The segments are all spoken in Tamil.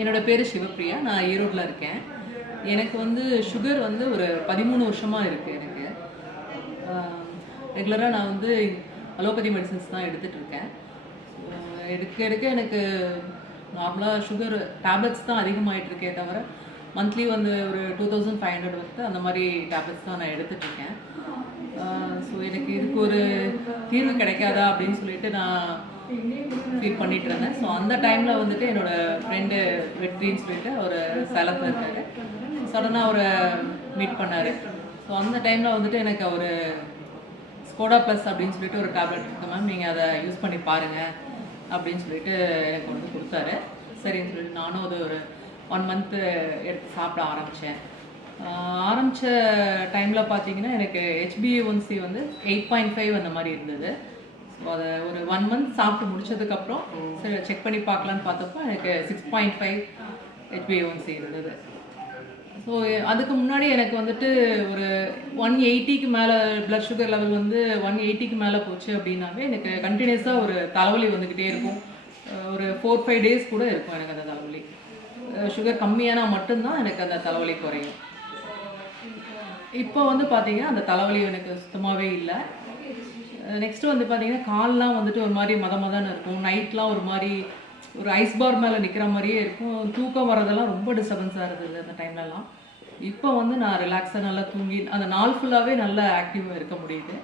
என்னோட பேர் சிவப்பிரியா. நான் ஈரோட்டில் இருக்கேன். எனக்கு வந்து சுகர் வந்து ஒரு 13 வருஷமாக இருக்குது எனக்கு. ரெகுலராக நான் வந்து அலோபதி மெடிசன்ஸ் தான் எடுத்துகிட்ருக்கேன். எடுக்க எடுக்க எனக்கு நார்மலாக சுகர் டேப்லெட்ஸ் தான் அதிகமாகிட்டுருக்கே தவிர மந்த்லி வந்து ஒரு 2500 வந்து அந்த மாதிரி டேப்லெட்ஸ் தான் நான் எடுத்துகிட்ருக்கேன். ஸோ எனக்கு இதுக்கு ஒரு தீர்வு கிடைக்காதா அப்படின்னு சொல்லிட்டு நான் ஃபீல் பண்ணிட்டு இருந்தேன். ஸோ அந்த டைமில் வந்துட்டு என்னோடய ஃப்ரெண்டு வெற்றின்னு சொல்லிட்டு ஒரு சேலத்தில் இருக்காரு. சடனாக அவரை மீட் பண்ணார். ஸோ அந்த டைமில் வந்துட்டு எனக்கு அவர் ஸ்கோடா ப்ளஸ் அப்படின்னு சொல்லிட்டு ஒரு டேப்லெட் இருக்கு மேம், நீங்கள் அதை யூஸ் பண்ணி பாருங்கள் அப்படின்னு சொல்லிட்டு எனக்கு வந்து கொடுத்தாரு. சரின்னு சொல்லிட்டு நானும் அது ஒரு 1 மந்த்து எடுத்து சாப்பிட ஆரம்பித்த டைமில் பார்த்தீங்கன்னா எனக்கு HbA1c வந்து 8.5 அந்த மாதிரி இருந்தது. ஸோ அதை ஒரு 1 மந்த் சாப்பிட்டு முடிச்சதுக்கப்புறம் சரி செக் பண்ணி பார்க்கலான்னு பார்த்தப்போ எனக்கு 6.5 HbA1c இருந்தது. ஸோ அதுக்கு முன்னாடி எனக்கு வந்துட்டு ஒரு 180க்கு மேலே ப்ளட் சுகர் லெவல் வந்து 180க்கு மேலே போச்சு அப்படின்னாவே எனக்கு கண்டினியூஸாக ஒரு தலைவலி வந்துக்கிட்டே இருக்கும். ஒரு 4-5 டேஸ் கூட இருக்கும் எனக்கு அந்த தலைவலி. சுகர் கம்மியானா மட்டும்தான் எனக்கு அந்த தலைவலி குறையும். இப்போ வந்து பார்த்தீங்கன்னா அந்த தலைவலி எனக்கு சுத்தமாகவே இல்லை. நெக்ஸ்ட்டு வந்து பார்த்தீங்கன்னா கால்லாம் வந்துட்டு ஒரு மாதிரி மதன்னு இருக்கும். நைட்லாம் ஒரு மாதிரி ஒரு ஐஸ் பார் மேலே நிற்கிற மாதிரியே இருக்கும். தூக்கம் வரதெல்லாம் ரொம்ப டிஸ்டர்பன்ஸாக இருந்தது அந்த டைம்லலாம். இப்போ வந்து நான் ரிலாக்ஸாக நல்லா தூங்கி அந்த நாள் ஃபுல்லாகவே நல்லா ஆக்டிவாக இருக்க முடியுது.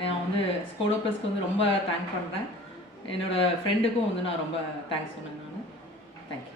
நான் வந்து ஸ்கோடா ப்ளஸ்க்கு வந்து ரொம்ப தேங்க் பண்ணுறேன். என்னோடய ஃப்ரெண்டுக்கும் வந்து நான் ரொம்ப தேங்க்ஸ் சொன்னேன் நான். தேங்க்யூ.